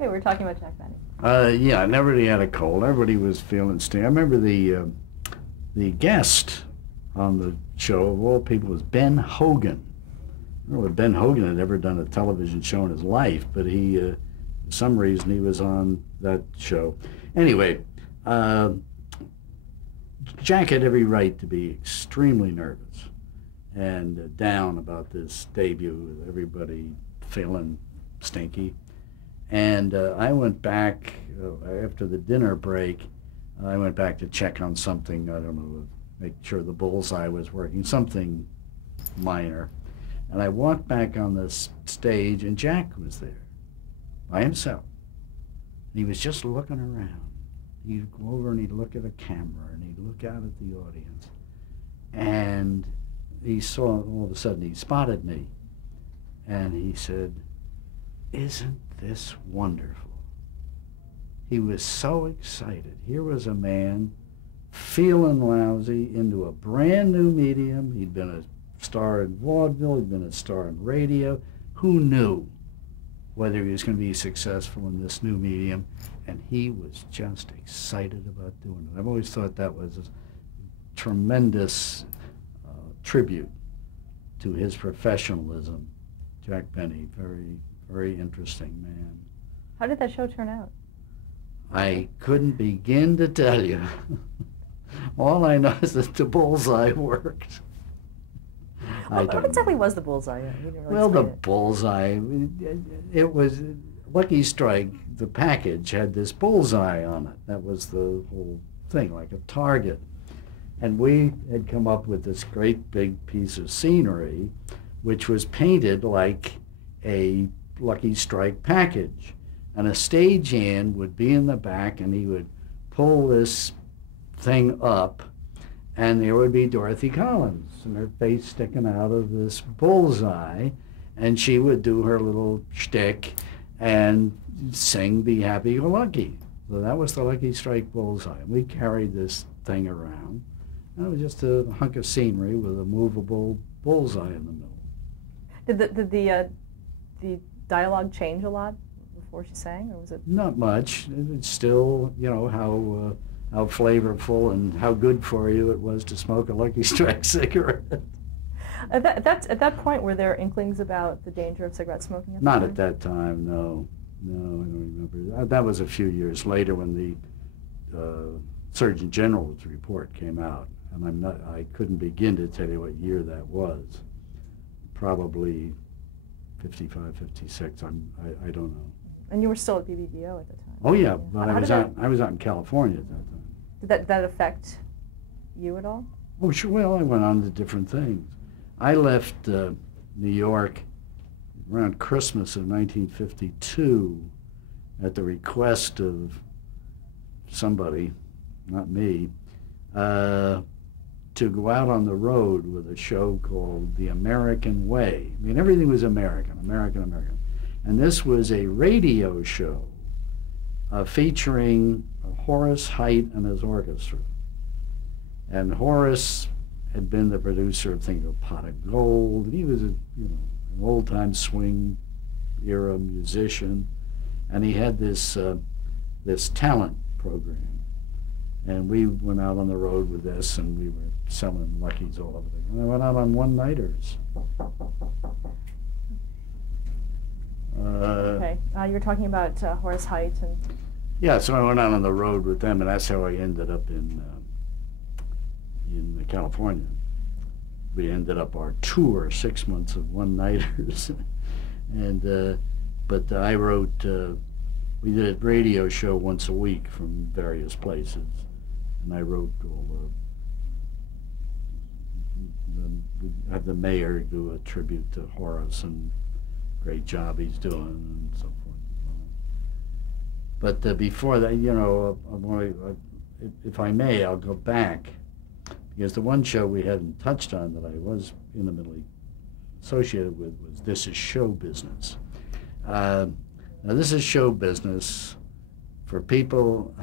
Okay, we're talking about Jack Benny. Yeah, and everybody had a cold. Everybody was feeling sting. I remember the guest on the show of all people was Ben Hogan. I don't know if Ben Hogan had ever done a television show in his life, but he, for some reason, he was on that show. Anyway, Jack had every right to be extremely nervous and down about this debut with everybody feeling stinky. And I went back after the dinner break. I went back to check on something, I don't know, make sure the bullseye was working, something minor. And I walked back on the stage, and Jack was there by himself. He was just looking around. He'd go over and he'd look at a camera, and he'd look out at the audience. And he saw, all of a sudden, he spotted me. And he said, "Isn't this wonderful?" He was so excited. Here was a man feeling lousy into a brand new medium. He'd been a star in vaudeville, he'd been a star in radio. Who knew whether he was going to be successful in this new medium? And he was just excited about doing it. I've always thought that was a tremendous tribute to his professionalism. Jack Benny, very, very interesting man. How did that show turn out? I couldn't begin to tell you. All I know is that the bullseye worked. What exactly was the bullseye? Well, the bullseye, it was Lucky Strike, the package had this bullseye on it. That was the whole thing, like a target. And we had come up with this great big piece of scenery, which was painted like a Lucky Strike package. And a stagehand would be in the back, and he would pull this thing up, and there would be Dorothy Collins, and her face sticking out of this bullseye, and she would do her little shtick and sing "Be Happy Go Lucky." So that was the Lucky Strike bullseye. We carried this thing around, and it was just a hunk of scenery with a movable bullseye in the middle. Did the dialogue change a lot before she sang, or was it? Not much. It's still, you know, how flavorful and how good for you it was to smoke a Lucky Strike cigarette. At that point, were there inklings about the danger of cigarette smoking at the Not time? at that time, no. No, I don't remember. That was a few years later when the Surgeon General's report came out, and I couldn't begin to tell you what year that was. Probably 55, 56, I don't know. And you were still at BBDO at the time? Oh yeah, but I was out in California at that time. Did that affect you at all? Oh sure, well I went on to different things. I left New York around Christmas of 1952 at the request of somebody, not me, to go out on the road with a show called The American Way. I mean, everything was American. And this was a radio show featuring Horace Heidt and his orchestra. And Horace had been the producer of things like Pot of Gold. He was an old-time swing era musician, and he had this this talent program. And we went out on the road with this, and we were selling Luckies all over the. And I went out on one-nighters. Okay, you were talking about Horace Heidt and. Yeah, so I went out on the road with them, and that's how I ended up in California. We ended up our tour, 6 months of one-nighters, and but I wrote. We did a radio show once a week from various places, and I wrote all we had the mayor do a tribute to Horace and great job he's doing and so forth. But before that, you know, if I may, I'll go back, because the one show we hadn't touched on that I was intimately associated with was This Is Show Business. Now, this is show business for people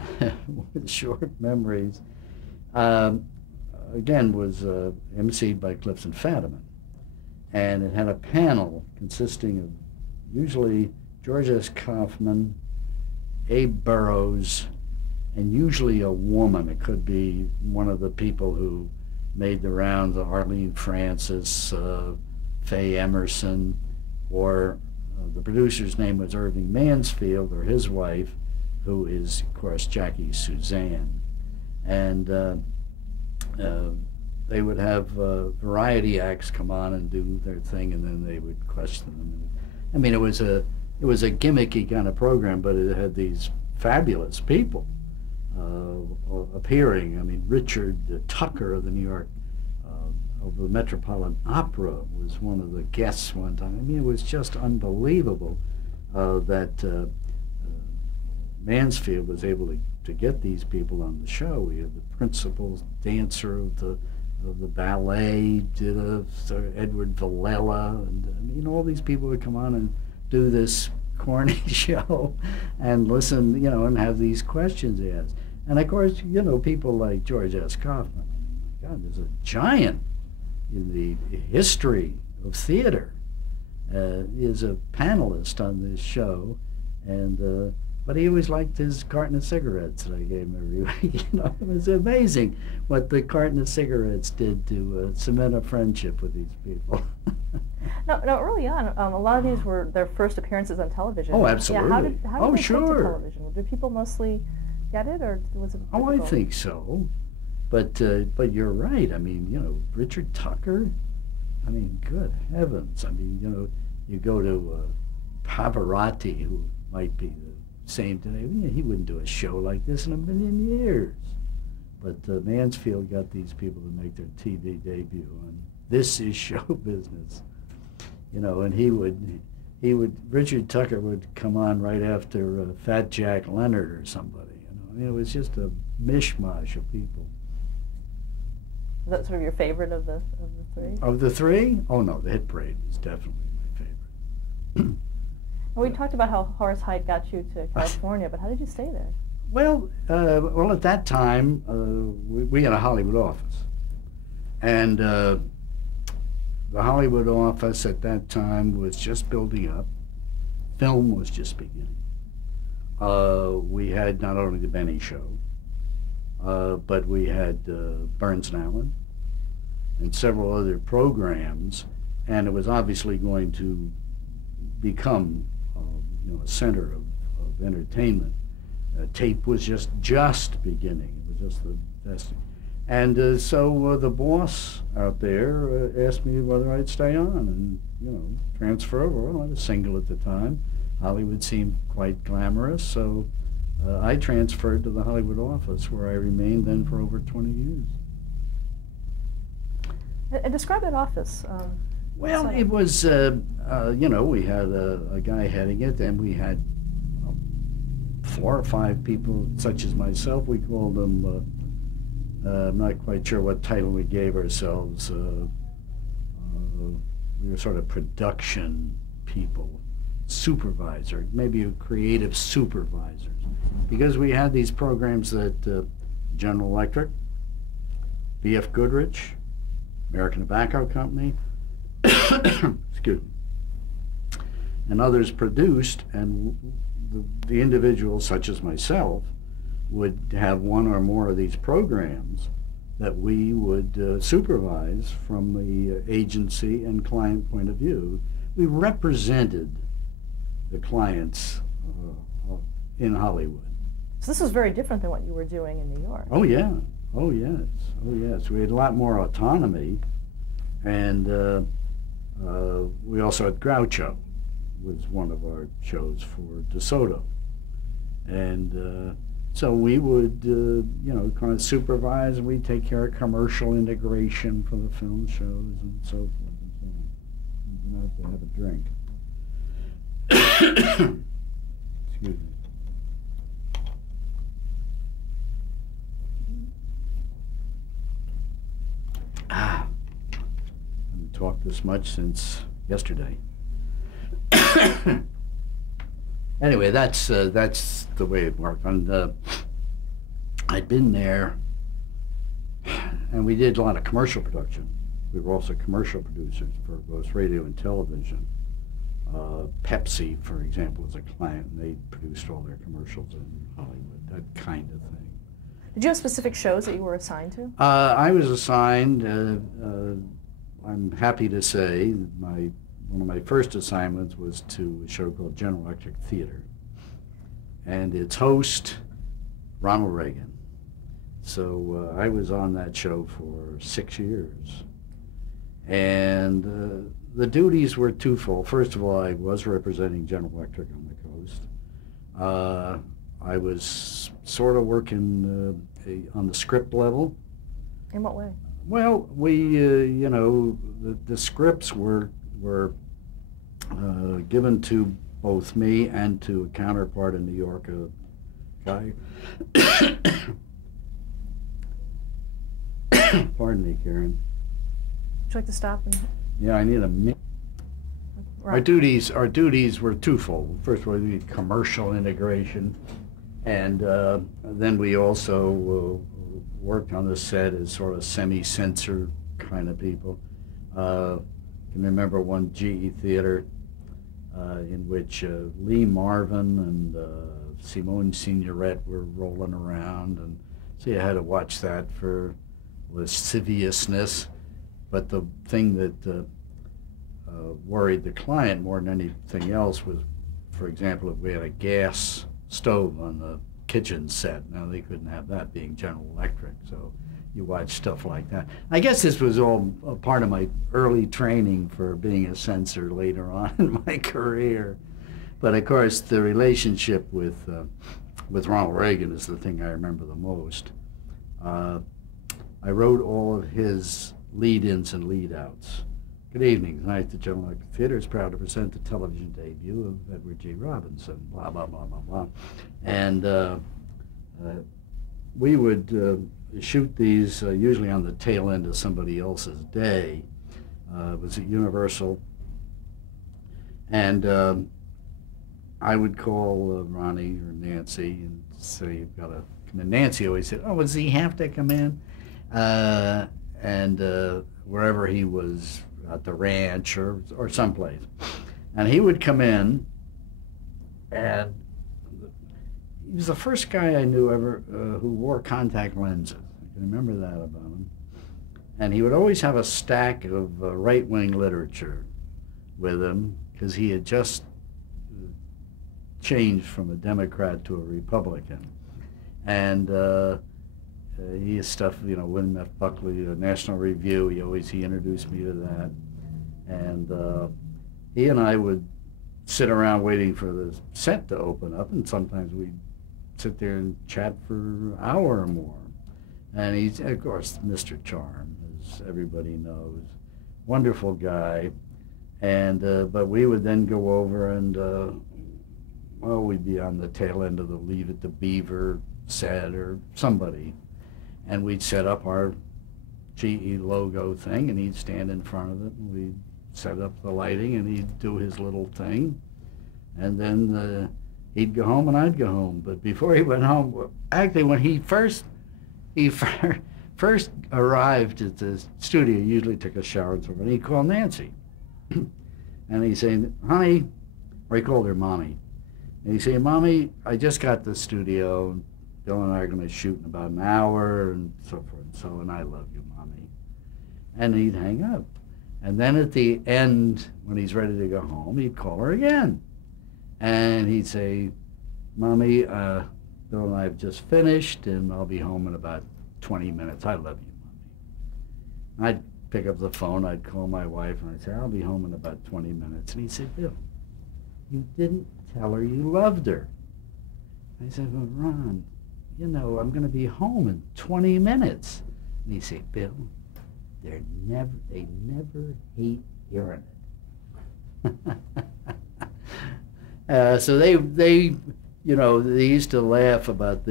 with short memories. Again, was emceed by Clifton Fadiman, and it had a panel consisting of usually George S. Kaufman, Abe Burrows, and usually a woman. It could be one of the people who made the rounds, Arlene Francis, Faye Emerson, or the producer's name was Irving Mansfield, or his wife, who is, of course, Jackie Suzanne. And they would have variety acts come on and do their thing, and then they would question them. I mean, it was a gimmicky kind of program, but it had these fabulous people appearing. I mean, Richard Tucker of the New York of the Metropolitan Opera was one of the guests one time. I mean, it was just unbelievable that Mansfield was able to get these people on the show. We had the principal dancer of the ballet, Sir Edward Villela, and I mean, all these people would come on and do this corny show and listen, you know, and have these questions asked. And of course, you know, people like George S. Kaufman. God, there's a giant in the history of theater. Is a panelist on this show, and but he always liked his carton of cigarettes that I gave him every week. You know, it was amazing what the carton of cigarettes did to cement a friendship with these people. Now, early on, a lot of these were their first appearances on television. Oh, absolutely. Yeah, how did they sure. take to television? Did people mostly get it, or was it difficult? Oh, I think so. But you're right. I mean, you know, Richard Tucker. I mean, good heavens. I mean, you know, you go to Pavarotti, who might be the same today. He wouldn't do a show like this in a million years. But Mansfield got these people to make their TV debut on This Is Show Business. You know, and Richard Tucker would come on right after Fat Jack Leonard or somebody. You know, I mean, it was just a mishmash of people. Is that sort of your favorite of the three? Of the three? Oh no, the Hit Parade was definitely my favorite. Well, we talked about how Horace Heidt got you to California, but how did you stay there? Well, at that time, we had a Hollywood office. And the Hollywood office at that time was just building up. Film was just beginning. We had not only the Benny Show, but we had Burns and Allen and several other programs, and it was obviously going to become you know, a center of entertainment. Tape was just beginning. It was just the best. And so the boss out there asked me whether I'd stay on and, you know, transfer over. Well, I was single at the time. Hollywood seemed quite glamorous, so I transferred to the Hollywood office, where I remained then for over 20 years. And describe that office. Well, it was, you know, we had a guy heading it, and we had 4 or 5 people, such as myself. We called them, I'm not quite sure what title we gave ourselves. We were sort of production people, supervisor, maybe creative supervisors. Because we had these programs that General Electric, B.F. Goodrich, American Tobacco Company, excuse me, and others produced, and the individuals, such as myself, would have one or more of these programs that we would supervise from the agency and client point of view. We represented the clients in Hollywood. So this was very different than what you were doing in New York. Oh yeah, oh yes, oh yes. We had a lot more autonomy, and we also had Groucho, was one of our shows for DeSoto, and so we would, you know, kind of supervise, and we'd take care of commercial integration for the film shows and so forth and so on. You don't have to have a drink. Excuse me. I haven't talked this much since yesterday. Anyway, that's the way it worked. And I'd been there, and we did a lot of commercial production. We were also commercial producers for both radio and television. Pepsi, for example, was a client, and they produced all their commercials in Hollywood, that kind of thing. Did you have specific shows that you were assigned to? I was assigned, I'm happy to say, one of my first assignments was to a show called General Electric Theater, and its host, Ronald Reagan. So I was on that show for 6 years. And the duties were twofold. First of all, I was representing General Electric on the coast. I was sort of working on the script level. In what way? Well, you know, the scripts were given to both me and to a counterpart in New York, a guy. Pardon me, Karen. Would you like to stop? Yeah, I need a minute. Right. Our duties were twofold. First of all, we need commercial integration, and then we also worked on the set as sort of semi-censor kind of people. I can remember one GE theater in which Lee Marvin and Simone Signoret were rolling around, and so you had to watch that for lasciviousness. But the thing that worried the client more than anything else was, for example, if we had a gas stove on the kitchen set. Now, they couldn't have that being General Electric, so you watch stuff like that. I guess this was all a part of my early training for being a censor later on in my career. But of course, the relationship with Ronald Reagan is the thing I remember the most. I wrote all of his lead-ins and lead-outs. Good evening. Tonight, the General Electric Theater is proud to present the television debut of Edward G. Robinson, blah, blah, blah, blah, blah. And we would shoot these usually on the tail end of somebody else's day. It was at Universal. And I would call Ronnie or Nancy and say, you've got to come in. Nancy always said, oh, does he have to come in? And wherever he was, at the ranch or someplace. And he would come in, and he was the first guy I knew ever who wore contact lenses. I can remember that about him. And he would always have a stack of right-wing literature with him, because he had just changed from a Democrat to a Republican. And he has stuff, you know, William F. Buckley, National Review, he introduced me to that. And he and I would sit around waiting for the set to open up, and sometimes we'd sit there and chat for an hour or more. And he's, of course, Mr. Charm, as everybody knows. Wonderful guy. And but we would then go over and, well, we'd be on the tail end of the Leave It to Beaver set or somebody. And we'd set up our GE logo thing, and he'd stand in front of it, and we'd set up the lighting, and he'd do his little thing. And then he'd go home, and I'd go home. But before he went home, actually, when he first arrived at the studio, he usually took a shower and so on, and he'd call Nancy. And he'd say, honey, or he called her Mommy. And he'd say, Mommy, I just got to the studio. Bill and I are going to shoot in about an hour, and so forth and so, and I love you, Mommy. And he'd hang up. And then at the end, when he's ready to go home, he'd call her again. And he'd say, Mommy, Bill and I have just finished, and I'll be home in about 20 minutes. I love you, Mommy. I'd pick up the phone, I'd call my wife, and I'd say, I'll be home in about 20 minutes. And he'd say, Bill, you didn't tell her you loved her. I said, well, Ron, you know, I'm going to be home in 20 minutes. And he said, Bill, they never hate hearing it. So they, you know, they used to laugh about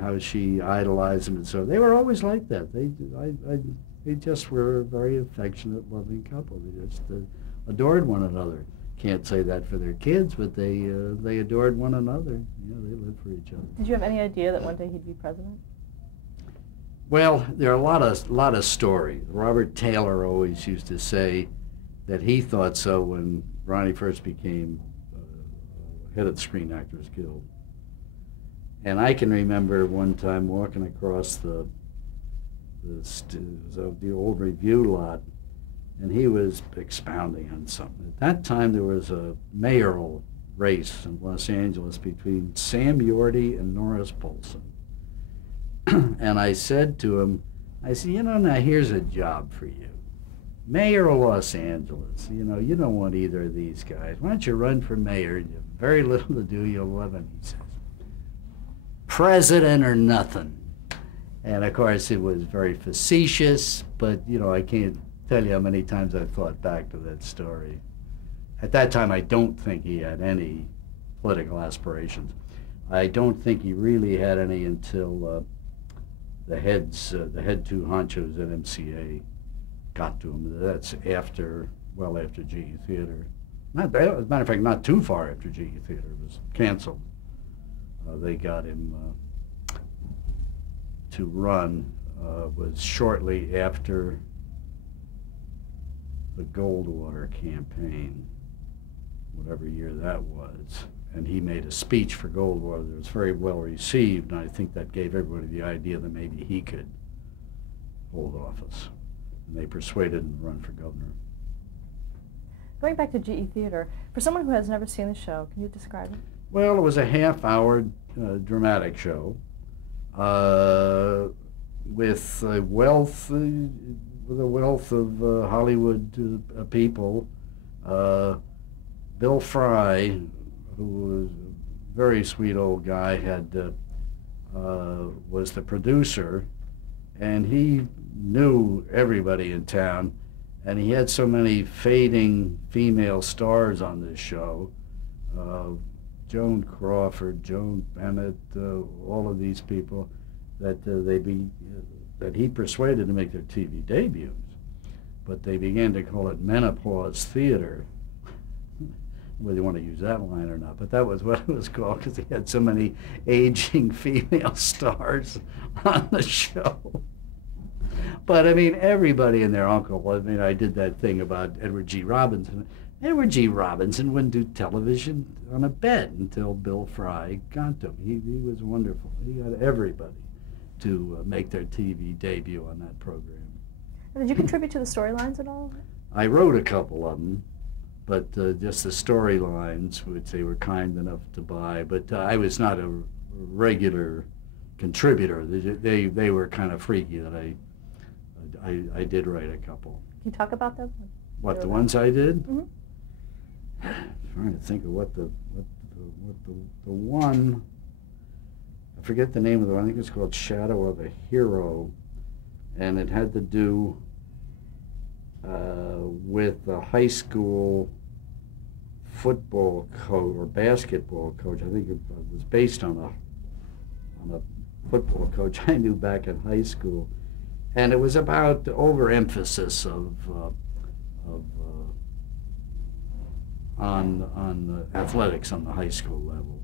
how she idolized him, and so they were always like that. They just were a very affectionate, loving couple. They just adored one another. Can't say that for their kids, but they adored one another. You know, they lived for each other. Did you have any idea that one day he'd be president? Well, there are a lot of stories. Robert Taylor always used to say that he thought so when Ronnie first became head of the Screen Actors Guild. And I can remember one time walking across the old review lot, and he was expounding on something. At that time, there was a mayoral race in Los Angeles between Sam Yorty and Norris Polson. And I said to him, I said, you know, now here's a job for you. Mayor of Los Angeles, you know, you don't want either of these guys. Why don't you run for mayor? You have very little to do, you'll love it, he says. President or nothing. And of course it was very facetious, but you know, I can't tell you how many times I thought back to that story. At that time, I don't think he had any political aspirations. I don't think he really had any until the head two honchos at MCA got to him. That's after, well after GE Theater. As a matter of fact, not too far after GE Theater was canceled. They got him to run, was shortly after the Goldwater campaign, whatever year that was. And he made a speech for Goldwater that was very well received, and I think that gave everybody the idea that maybe he could hold office. And they persuaded him to run for governor. Going back to GE Theater, for someone who has never seen the show, can you describe it? Well, it was a half-hour dramatic show with a wealth of Hollywood people. Bill Fry, who was a very sweet old guy, was the producer, and he knew everybody in town, and he had so many fading female stars on this show. Joan Crawford, Joan Bennett, all of these people that that he persuaded to make their TV debuts. But they began to call it menopause theater, whether you want to use that line or not, but that was what it was called because he had so many aging female stars on the show. But I mean, everybody and their uncle. I mean, I did that thing about Edward G. Robinson. Edward G. Robinson wouldn't do television on a bed until Bill Fry got to him. He was wonderful. He got everybody to make their TV debut on that program. And did you contribute to the storylines at all? I wrote a couple of them, but just the storylines, which they were kind enough to buy. But I was not a regular contributor. They were kind of freaky that I did write a couple. Can you talk about them? What, the ones I did? Mm-hmm. Trying to think of what the one, I forget the name of the one. I think it's called Shadow of a Hero, and it had to do with a high school football coach or basketball coach. I think it was based on a football coach I knew back in high school, and it was about the overemphasis on athletics on the high school level.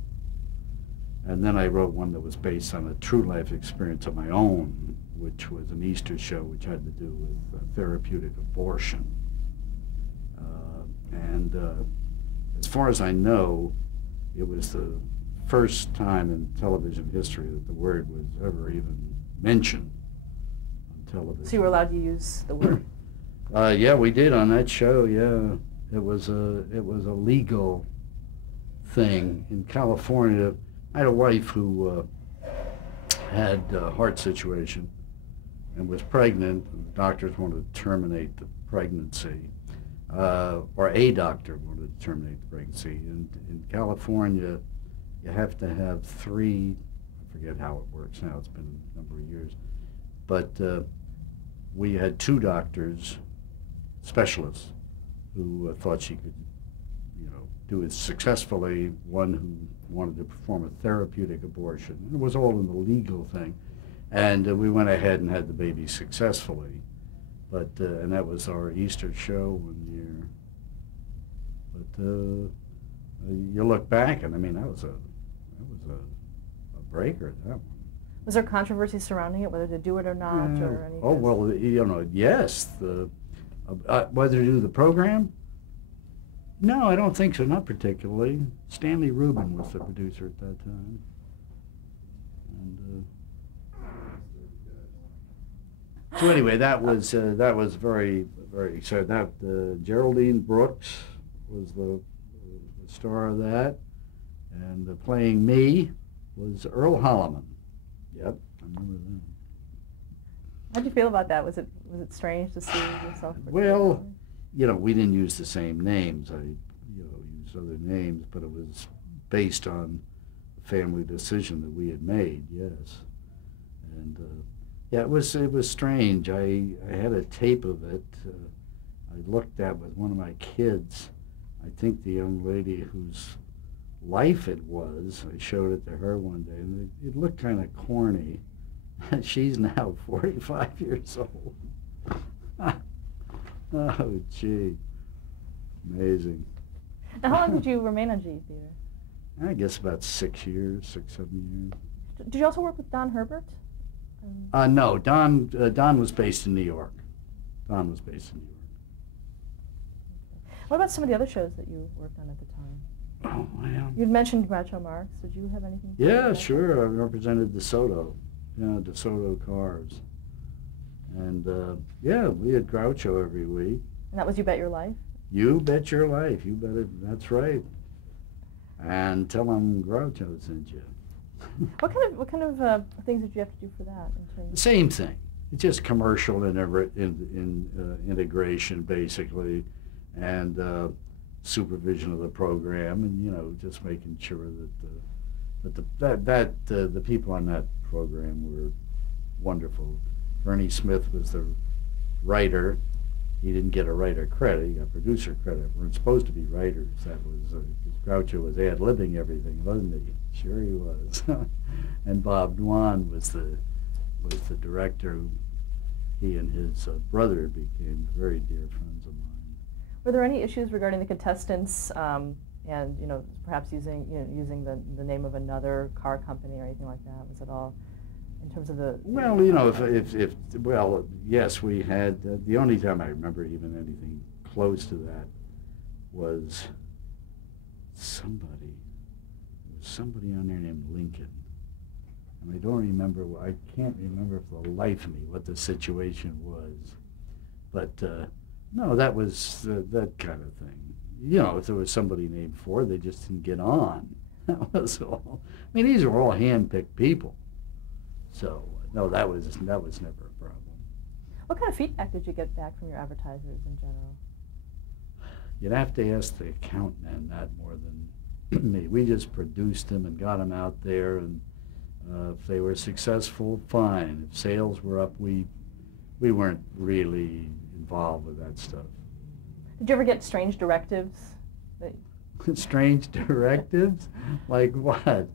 And then I wrote one that was based on a true life experience of my own, which was an Easter show which had to do with therapeutic abortion. As far as I know, it was the first time in television history that the word was ever even mentioned on television. So you were allowed to use the word? Yeah, we did on that show, yeah. It was a legal thing in California. I had a wife who had a heart situation and was pregnant. The doctors wanted to terminate the pregnancy, or a doctor wanted to terminate the pregnancy. And in California, you have to have 3, I forget how it works now, it's been a number of years, but we had 2 doctors, specialists, who thought she could, do it successfully, one who wanted to perform a therapeutic abortion. It was all in the legal thing. And we went ahead and had the baby successfully. But, and that was our Easter show one year. But you look back, and I mean, that was a breaker, that one. Was there controversy surrounding it, whether to do it or not, or anything? Oh, well, yes. Whether to do the program? No, I don't think so. Not particularly. Stanley Rubin was the producer at that time. And so anyway, that was very exciting. That Geraldine Brooks was the star of that, and playing me was Earl Holliman. Yep, I remember that. How'd you feel about that? Was it strange to see yourself? Well, you know, we didn't use the same names. I, used other names, but it was based on a family decision that we had made. Yes, and yeah, it was strange. I had a tape of it. I looked at with one of my kids. I think the young lady whose life it was. I showed it to her one day, and it looked kind of corny. She's now 45 years old. Oh, gee. Amazing. Now, how long did you remain on GE Theater? I guess about 6 years, 6, 7 years. Did you also work with Don Herbert? No, Don was based in New York. Don was based in New York. What about some of the other shows that you worked on at the time? Oh, well. You'd mentioned Groucho Marx. Did you have anything? Yeah, sure. I represented DeSoto. Yeah, DeSoto cars. And, yeah, we had Groucho every week. And that was You Bet Your Life? You Bet Your Life. You bet it. That's right. And tell them Groucho sent you. What kind of things did you have to do for that? In terms Same thing. It's just commercial integration, basically, and supervision of the program, and just making sure that the people on that program were wonderful. Bernie Smith was the writer. He didn't get a writer credit. He got producer credit. We weren't supposed to be writers. That was Groucho was ad-libbing everything, wasn't he? Sure he was. And Bob Dwan was the director. He and his brother became very dear friends of mine. Were there any issues regarding the contestants and perhaps using the name of another car company or anything like that? Was it all in terms of the? Well, well, yes, we had. The only time I remember even anything close to that was somebody on there named Lincoln. And I don't remember, I can't remember for the life of me what the situation was. But, no, that was that kind of thing. If there was somebody named Ford, they just didn't get on. That was all. I mean, these were all hand-picked people. So, no, that was never a problem. What kind of feedback did you get back from your advertisers in general? You'd have to ask the accountant on that more than me. We just produced them and got them out there, and if they were successful, fine. If sales were up, we weren't really involved with that stuff. Did you ever get strange directives? Strange directives? Like what? I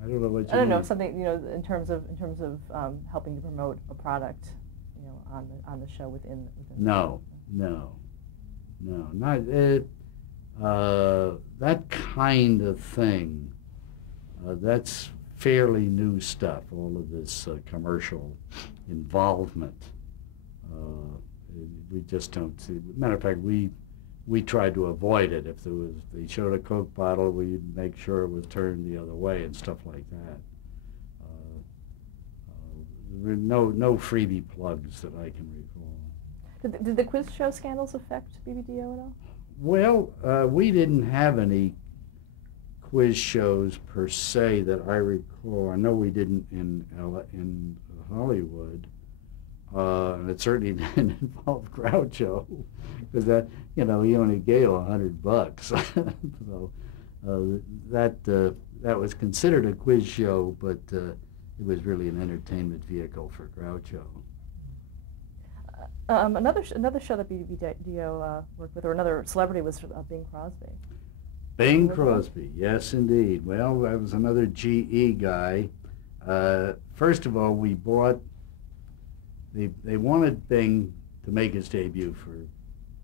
don't know what you mean. I don't know, something, in terms of helping to promote a product, on the show within No, not that kind of thing. That's fairly new stuff, all of this commercial involvement. We just don't see. Matter of fact, we tried to avoid it. If they showed a Coke bottle, we'd make sure it was turned the other way and stuff like that. No freebie plugs that I can recall. Did the quiz show scandals affect BBDO at all? Well, we didn't have any quiz shows per se that I recall. I know we didn't in Hollywood, and it certainly didn't involve Groucho, because that he only gave $100. So that was considered a quiz show, but it was really an entertainment vehicle for Groucho. Another show that BBDO worked with, or another celebrity, was Bing Crosby. Bing Crosby, yes indeed. Well, that was another GE guy. First of all, we bought, they wanted Bing to make his debut for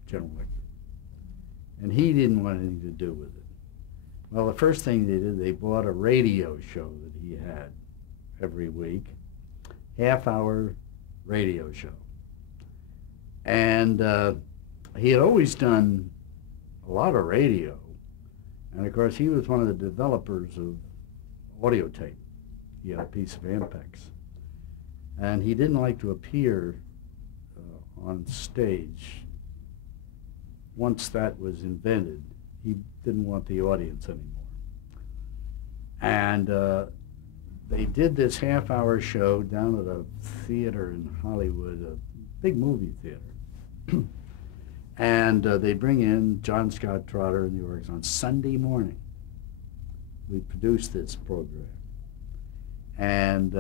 General Electric, and he didn't want anything to do with it. Well, the first thing they did, they bought a radio show that he had every week, half-hour radio show. And he had always done a lot of radio. And of course, he was one of the developers of audio tape. He had a piece of Ampex. And he didn't like to appear on stage. Once that was invented, he didn't want the audience anymore. And they did this half-hour show down at a theater in Hollywood, a big movie theater. And they bring in John Scott Trotter and the organs on Sunday morning. We produced this program. And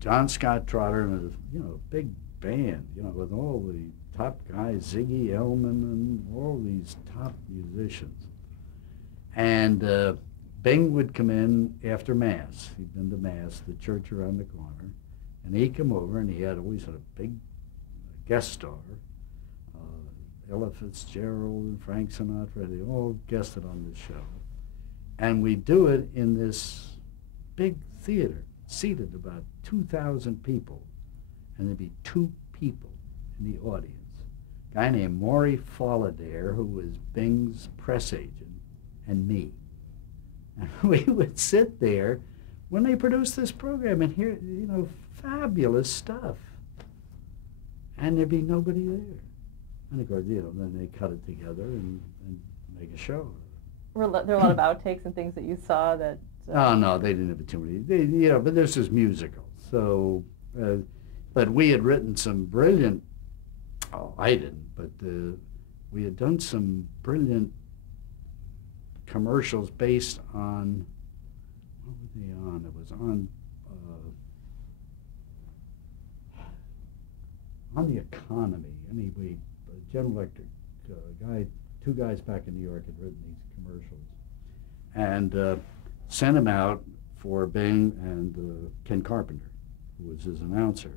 John Scott Trotter and a big band, with all the top guys, Ziggy Elman and all these top musicians. And Bing would come in after Mass. He'd been to Mass, the church around the corner. And he'd come over, and he always had a big guest star. Ella Fitzgerald and Frank Sinatra, they all guested on this show. And we do it in this big theater, seated about 2,000 people. And there'd be 2 people in the audience. A guy named Maury Folladair, who was Bing's press agent, and me. And we would sit there when they produced this program and hear, fabulous stuff. And there'd be nobody there. And of course, then they cut it together and make a show. Were there a lot of outtakes and things that you saw that? Oh no, they didn't have too many. But this is musical. So, but we had written some brilliant. Oh, I didn't, but we had done some brilliant commercials based on. What were they on? It was on the economy. Anyway. General Electric two guys back in New York had written these commercials and sent them out for Bing and Ken Carpenter, who was his announcer.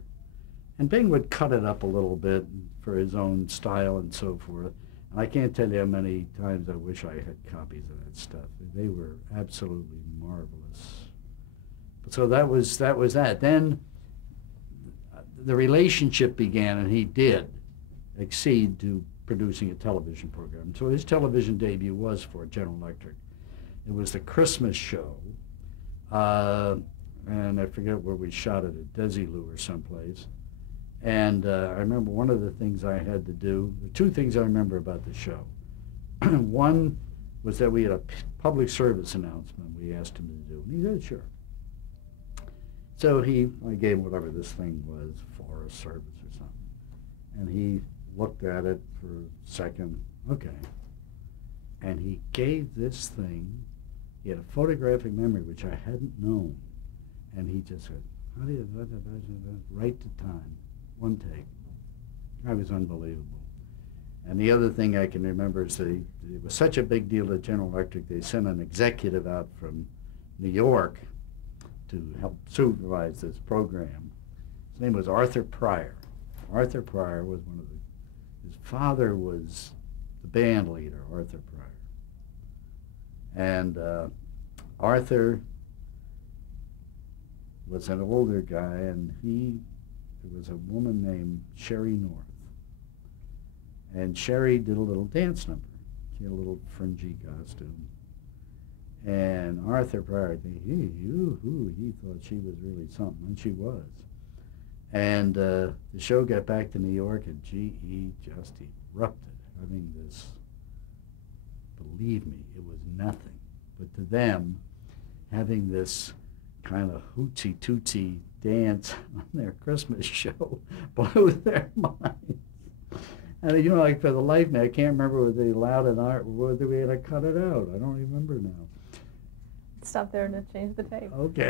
And Bing would cut it up a little bit for his own style and so forth. And I can't tell you how many times I wish I had copies of that stuff. They were absolutely marvelous. So that was that. Then the relationship began, and he did accede to producing a television program. So his television debut was for General Electric. It was the Christmas show, and I forget where we shot it, at Desilu or someplace. And I remember one of the things I had to do, the 2 things I remember about the show. One was that we had a public service announcement we asked him to do, and he said, sure. So I gave him whatever this thing was, Forest Service or something, and he looked at it for a second, okay. And he gave this thing, he had a photographic memory, which I hadn't known. And he just said, how do you, right to time, 1 take. That was unbelievable. And the other thing I can remember is it was such a big deal at General Electric, they sent an executive out from New York to help supervise this program. His name was Arthur Pryor. Arthur Pryor was his father was the band leader, Arthur Pryor. And Arthur was an older guy, and there was a woman named Sherry North. And Sherry did a little dance number. She had a little fringy costume. And Arthur Pryor, he thought she was really something, and she was. And the show got back to New York, and GE just erupted. I mean, believe me, it was nothing. But to them, having this kind of hootsy-tootsy dance on their Christmas show blew their minds. And like for the life of me, I can't remember whether they allowed it or whether we had to cut it out. I don't remember now. Stop there and change the tape. Okay.